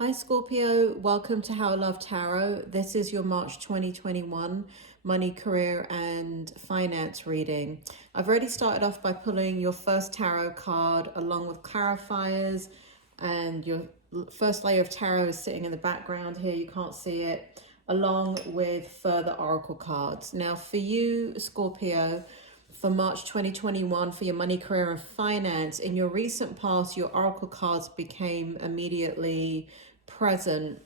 Hi Scorpio, welcome to How I Love Tarot. This is your March 2021 money, career and finance reading. I've already started off by pulling your first tarot card along with clarifiers, and your first layer of tarot is sitting in the background here, you can't see it, along with further oracle cards. Now for you Scorpio, for March 2021, for your money, career and finance, in your recent past your oracle cards became immediately present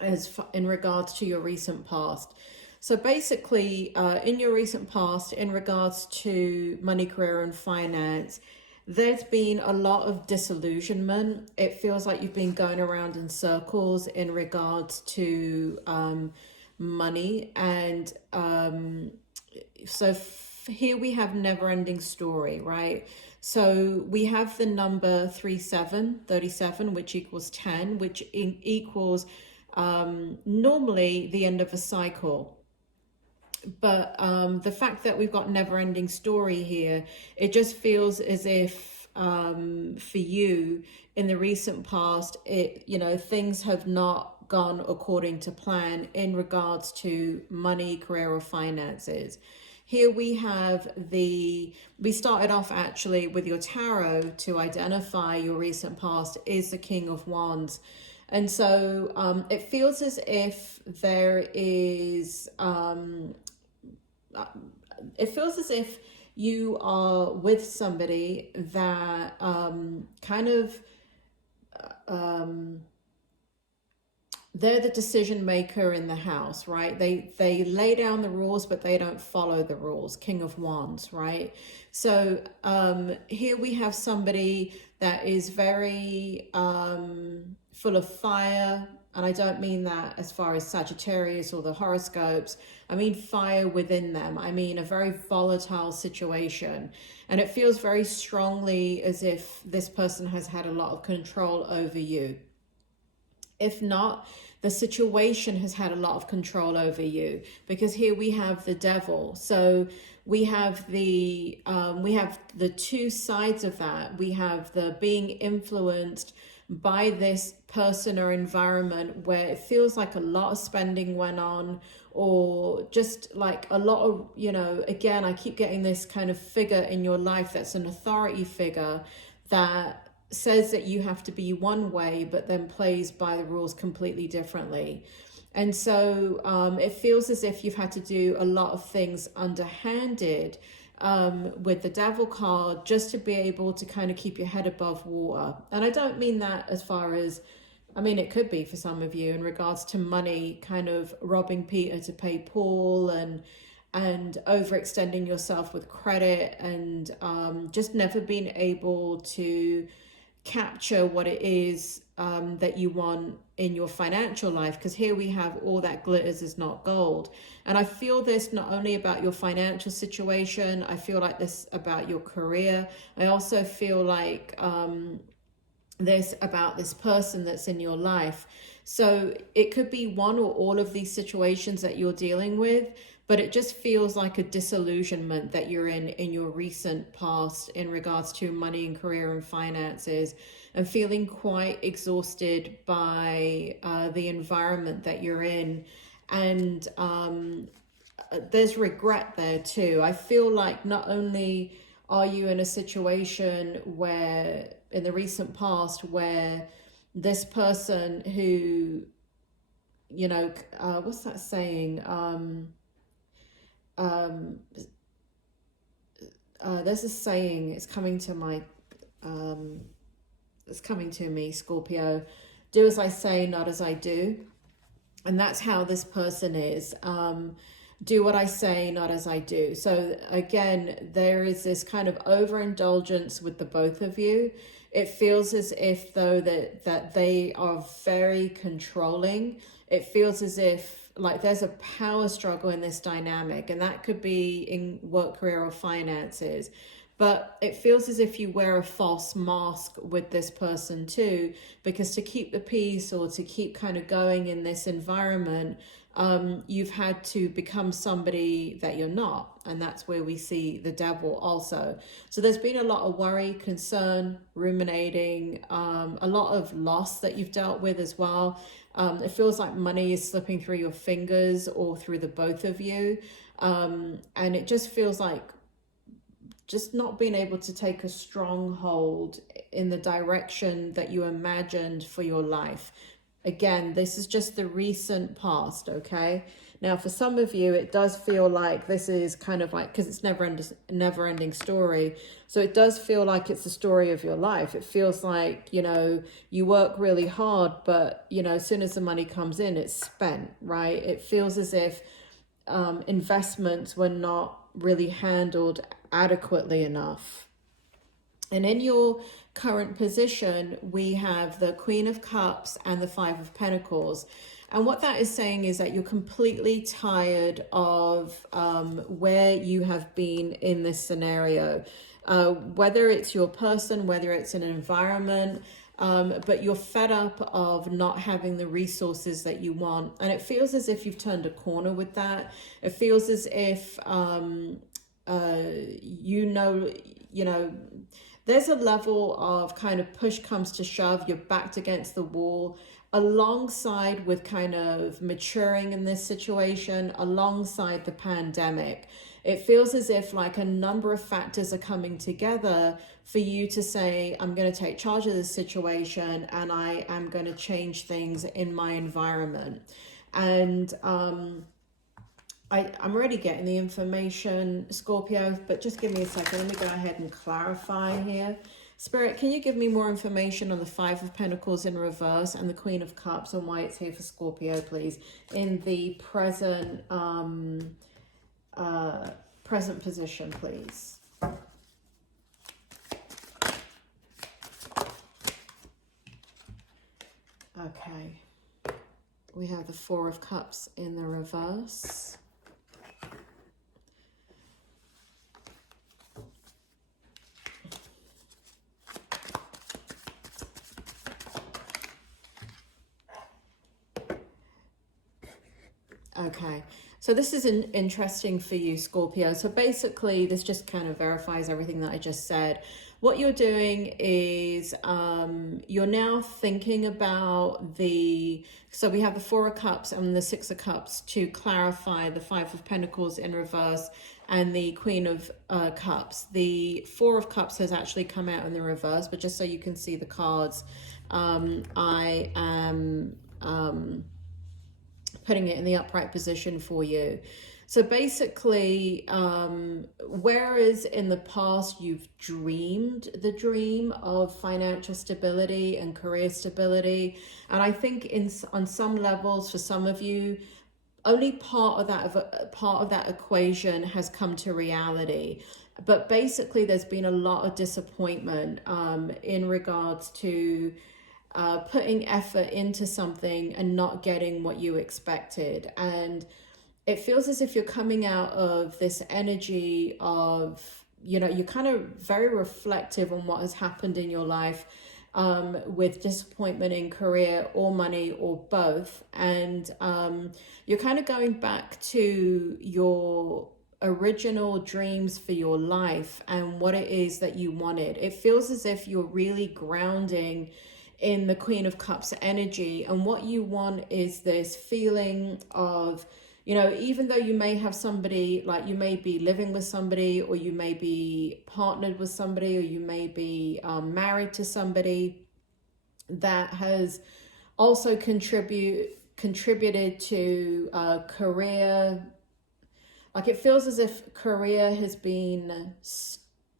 as in regards to your recent past. So basically, in your recent past, in regards to money, career and finance, there's been a lot of disillusionment. It feels like you've been going around in circles in regards to money. And so here we have never-ending story, right? So we have the number 37, which equals 10, which equals normally the end of a cycle. But the fact that we've got never-ending story here, it just feels as if for you in the recent past, things have not gone according to plan in regards to money, career or finances. Here we have we started off actually with your tarot to identify your recent past is the King of Wands. And so it feels as if there is, it feels as if you are with somebody that they're the decision maker in the house, right? They lay down the rules, but they don't follow the rules. King of Wands, right? So here we have somebody that is very full of fire. And I don't mean that as far as Sagittarius or the horoscopes. I mean fire within them. I mean a very volatile situation. And it feels very strongly as if this person has had a lot of control over you. If not, the situation has had a lot of control over you, because here we have the devil. So we have the two sides of that. We have the being influenced by this person or environment where it feels like a lot of spending went on, or just like a lot of, again, I keep getting this kind of figure in your life that's an authority figure that says that you have to be one way, but then plays by the rules completely differently. And so it feels as if you've had to do a lot of things underhanded with the devil card just to be able to kind of keep your head above water. And I don't mean that as far as, I mean, it could be for some of you in regards to money, kind of robbing Peter to pay Paul, and overextending yourself with credit, and just never being able to capture what it is that you want in your financial life, because here we have all that glitters is not gold. And I feel this not only about your financial situation, I feel like this about your career. I also feel like this about this person that's in your life. So it could be one or all of these situations that you're dealing with, but it just feels like a disillusionment that you're in your recent past in regards to money and career and finances, and feeling quite exhausted by the environment that you're in. And there's regret there too. I feel like not only are you in a situation where in the recent past where this person who, what's that saying? There's a saying, it's coming to me, Scorpio. Do as I say, not as I do. And that's how this person is. Do what I say, not as I do. So again, there is this kind of overindulgence with the both of you. It feels as if though that they are very controlling. It feels as if like there's a power struggle in this dynamic, and that could be in work, career or finances. But it feels as if you wear a false mask with this person too, because to keep the peace or to keep kind of going in this environment, you've had to become somebody that you're not. And that's where we see the devil also. So there's been a lot of worry, concern, ruminating, a lot of loss that you've dealt with as well. It feels like money is slipping through your fingers or through the both of you. And it just feels like just not being able to take a strong hold in the direction that you imagined for your life. Again, this is just the recent past, okay? Now, for some of you, it does feel like this is kind of like, because it's never-ending story. So it does feel like it's the story of your life. It feels like, you know, you work really hard, but, you know, as soon as the money comes in, it's spent, right? It feels as if investments were not really handled adequately enough. And in your current position, we have the Queen of Cups and the Five of Pentacles. And what that is saying is that you're completely tired of where you have been in this scenario, whether it's your person, whether it's an environment, but you're fed up of not having the resources that you want. And it feels as if you've turned a corner with that. It feels as if, you know, there's a level of kind of push comes to shove, you're backed against the wall, alongside with kind of maturing in this situation, alongside the pandemic. It feels as if like a number of factors are coming together for you to say, I'm going to take charge of this situation and I am going to change things in my environment. And I'm already getting the information, Scorpio, but just give me a second. Let me go ahead and clarify here. Spirit, can you give me more information on the Five of Pentacles in reverse and the Queen of Cups and why it's here for Scorpio, please, in the present present position, please. Okay. We have the Four of Cups in the reverse. Okay, so this is interesting for you, Scorpio. So basically, this just kind of verifies everything that I just said. What you're doing is you're now thinking about so we have the Four of Cups and the Six of Cups to clarify the Five of Pentacles in reverse and the Queen of Cups. The Four of Cups has actually come out in the reverse, but just so you can see the cards, I am putting it in the upright position for you. So basically, whereas in the past you've dreamed the dream of financial stability and career stability, and I think on some levels for some of you, only part of that equation has come to reality. But basically, there's been a lot of disappointment in regards to putting effort into something and not getting what you expected. And it feels as if you're coming out of this energy of, you know, you're kind of very reflective on what has happened in your life, with disappointment in career or money or both. And you're kind of going back to your original dreams for your life and what it is that you wanted. It feels as if you're really grounding in the Queen of Cups energy, and what you want is this feeling of, you know, even though you may have somebody, like you may be living with somebody, or you may be partnered with somebody, or you may be married to somebody that has also contributed to career. Like it feels as if career has been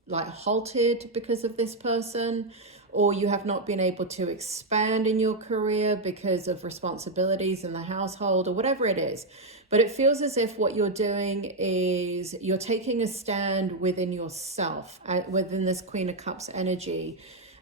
like halted because of this person, or you have not been able to expand in your career because of responsibilities in the household or whatever it is. But it feels as if what you're doing is you're taking a stand within yourself, within this Queen of Cups energy.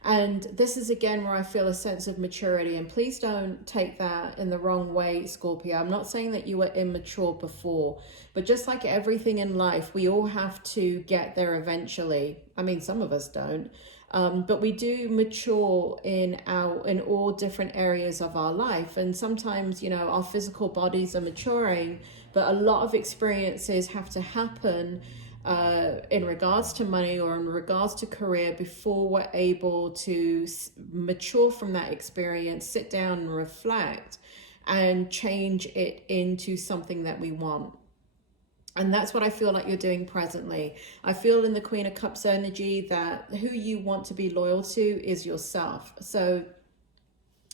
And this is again where I feel a sense of maturity. And please don't take that in the wrong way, Scorpio. I'm not saying that you were immature before, but just like everything in life, we all have to get there eventually. I mean, some of us don't. But we do mature in all different areas of our life. And sometimes, you know, our physical bodies are maturing, but a lot of experiences have to happen in regards to money or in regards to career before we're able to mature from that experience, sit down and reflect and change it into something that we want. And that's what I feel like you're doing presently. I feel in the Queen of Cups energy that who you want to be loyal to is yourself. So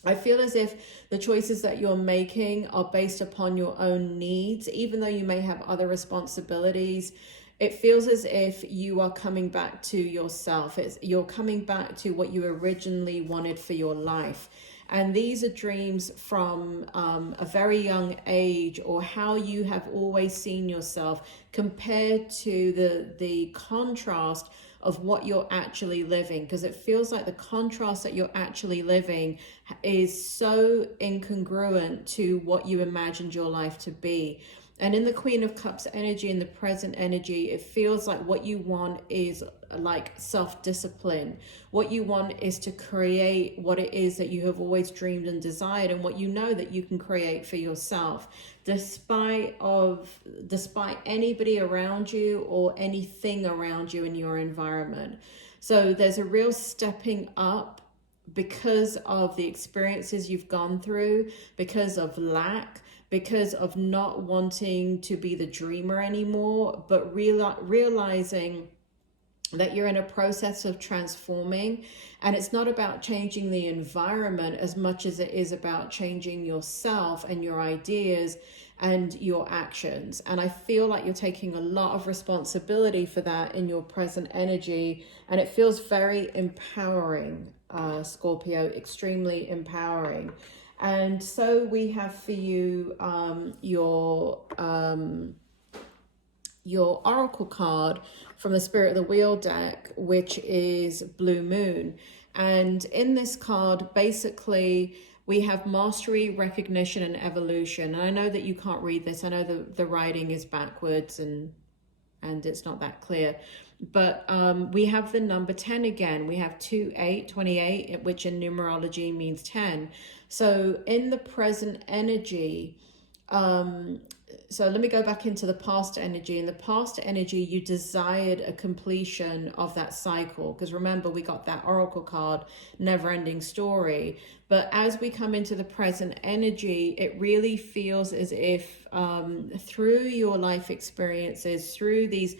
I feel as if the choices that you're making are based upon your own needs, even though you may have other responsibilities. It feels as if you are coming back to yourself. You're coming back to what you originally wanted for your life. And these are dreams from a very young age, or how you have always seen yourself compared to the contrast of what you're actually living. Because it feels like the contrast that you're actually living is so incongruent to what you imagined your life to be. And in the Queen of Cups energy, in the present energy, it feels like what you want is like self-discipline. What you want is to create what it is that you have always dreamed and desired, and what you know that you can create for yourself, despite anybody around you or anything around you in your environment. So there's a real stepping up because of the experiences you've gone through, because of lack, because of not wanting to be the dreamer anymore, but realizing that you're in a process of transforming. And it's not about changing the environment as much as it is about changing yourself and your ideas and your actions. And I feel like you're taking a lot of responsibility for that in your present energy. And it feels very empowering, Scorpio, extremely empowering. And so we have for you your oracle card from the Spirit of the Wheel deck, which is Blue Moon. And in this card, basically, we have mastery, recognition, and evolution. And I know that you can't read this. I know the writing is backwards and it's not that clear. But we have the number 10 again. We have 28, which in numerology means 10. So in the present energy, so let me go back into the past energy. In the past energy, you desired a completion of that cycle. Because remember, we got that oracle card, never-ending story. But as we come into the present energy, it really feels as if through your life experiences, through these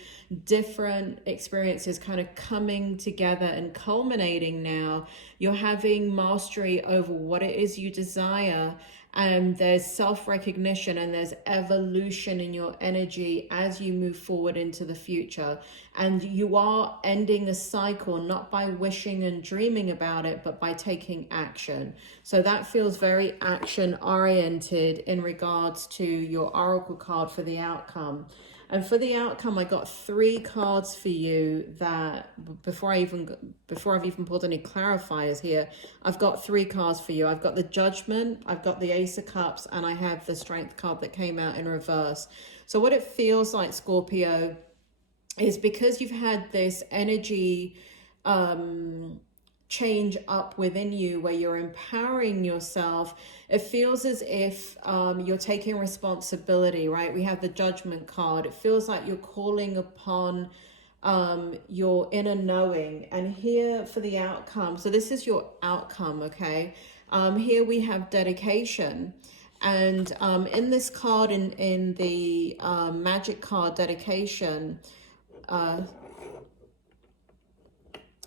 different experiences kind of coming together and culminating now, you're having mastery over what it is you desire. And there's self-recognition and there's evolution in your energy as you move forward into the future. And you are ending a cycle, not by wishing and dreaming about it, but by taking action. So that feels very action-oriented in regards to your oracle card for the outcome. And for the outcome, I got 3 cards for you that before I've even pulled any clarifiers here, I've got 3 cards for you. I've got the Judgment, I've got the Ace of Cups, and I have the Strength card that came out in reverse. So what it feels like, Scorpio, is because you've had this energy change up within you where you're empowering yourself, it feels as if you're taking responsibility, right? We have the Judgment card. It feels like you're calling upon your inner knowing. And here for the outcome, so this is your outcome, okay? Here we have dedication. And in this card, in the magic card dedication,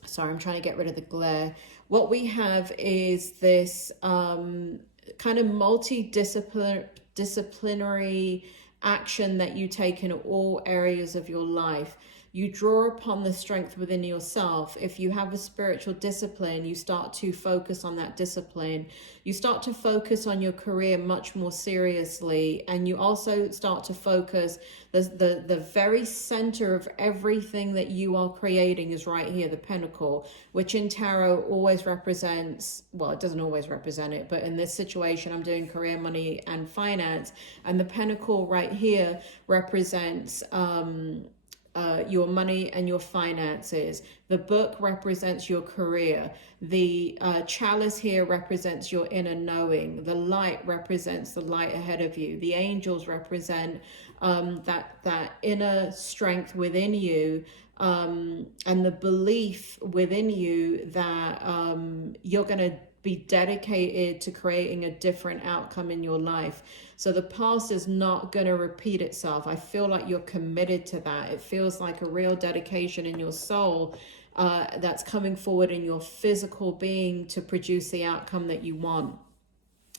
sorry, I'm trying to get rid of the glare. What we have is this kind of multidisciplinary action that you take in all areas of your life. you draw upon the strength within yourself. If you have a spiritual discipline, you start to focus on that discipline. You start to focus on your career much more seriously, and you also start to focus the very center of everything that you are creating is right here, the pentacle, which in tarot always represents, well, it doesn't always represent it, but in this situation I'm doing career, money and finance, and the pentacle right here represents your money and your finances. The book represents your career. The chalice here represents your inner knowing. The light represents the light ahead of you. The angels represent that inner strength within you, and the belief within you that you're going to be dedicated to creating a different outcome in your life. So the past is not going to repeat itself. I feel like you're committed to that. It feels like a real dedication in your soul that's coming forward in your physical being to produce the outcome that you want.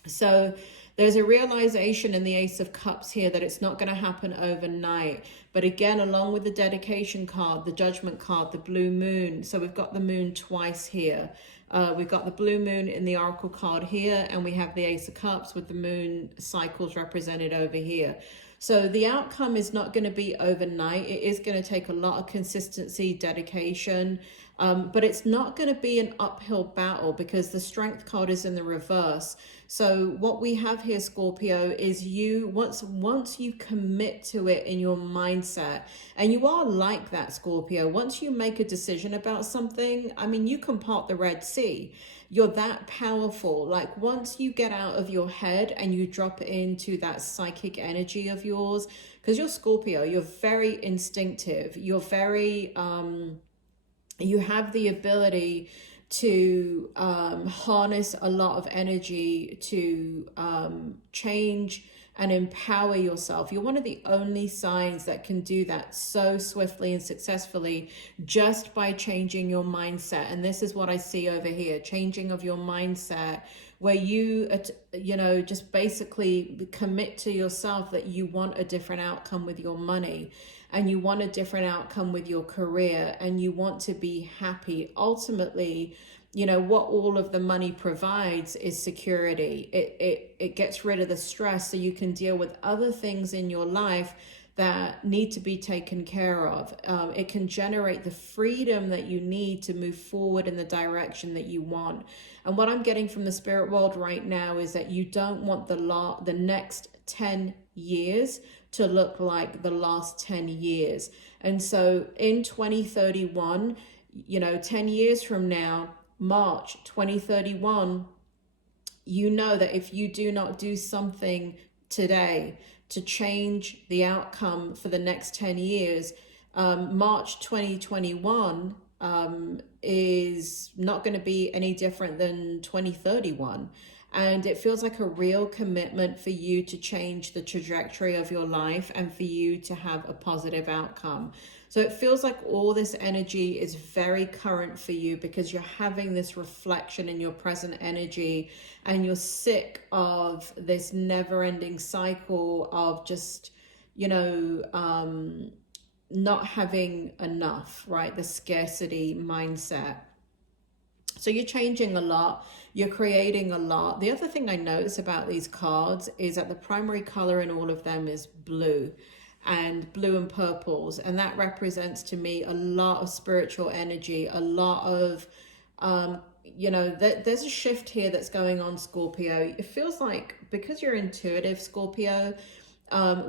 So there's a realization in the Ace of Cups here that it's not going to happen overnight. But again, along with the dedication card, the judgment card, the blue moon. So we've got the moon twice here. We've got the blue moon in the oracle card here, and we have the Ace of Cups with the moon cycles represented over here. So the outcome is not going to be overnight. It is going to take a lot of consistency, dedication, but it's not going to be an uphill battle because the strength card is in the reverse. So what we have here, Scorpio, is you, once you commit to it in your mindset, and you are like that, Scorpio, once you make a decision about something, I mean, you can part the Red Sea. You're that powerful. Like once you get out of your head and you drop into that psychic energy of yours, because you're Scorpio, you're very instinctive. You're very, you have the ability to harness a lot of energy to change and empower yourself. You're one of the only signs that can do that so swiftly and successfully just by changing your mindset. And this is what I see over here, changing of your mindset, where you, just basically commit to yourself that you want a different outcome with your money, and you want a different outcome with your career, and you want to be happy. Ultimately, what all of the money provides is security. It gets rid of the stress so you can deal with other things in your life that need to be taken care of. It can generate the freedom that you need to move forward in the direction that you want. And what I'm getting from the spirit world right now is that you don't want the next 10 years to look like the last 10 years. And so in 2031, 10 years from now, March 2031, you know that if you do not do something today to change the outcome for the next 10 years, March 2021 is not going to be any different than 2031. And it feels like a real commitment for you to change the trajectory of your life and for you to have a positive outcome. So it feels like all this energy is very current for you because you're having this reflection in your present energy, and you're sick of this never-ending cycle of just, not having enough, right? The scarcity mindset. So you're changing a lot. You're creating a lot. The other thing I notice about these cards is that the primary color in all of them is blue, and blue and purples. And that represents to me a lot of spiritual energy, a lot of, there's a shift here that's going on, Scorpio. It feels like because you're intuitive, Scorpio,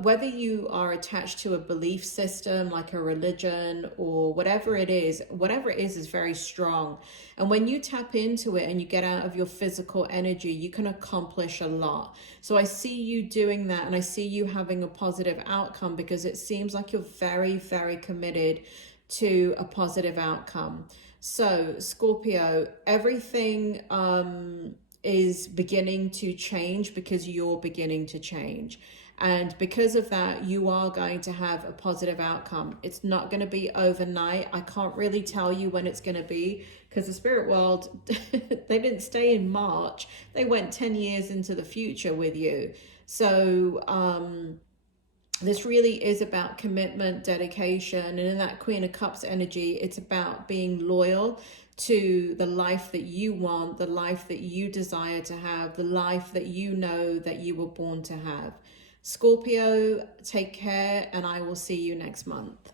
whether you are attached to a belief system like a religion or whatever it is very strong. And when you tap into it and you get out of your physical energy, you can accomplish a lot. So I see you doing that, and I see you having a positive outcome because it seems like you're very, very committed to a positive outcome. So Scorpio, everything is beginning to change because you're beginning to change. And because of that, you are going to have a positive outcome. It's not going to be overnight. I can't really tell you when it's going to be because the spirit world, they didn't stay in March. They went 10 years into the future with you. So This really is about commitment, dedication, and in that Queen of Cups energy, it's about being loyal to the life that you want, the life that you desire to have, the life that you know that you were born to have. Scorpio, take care, and I will see you next month.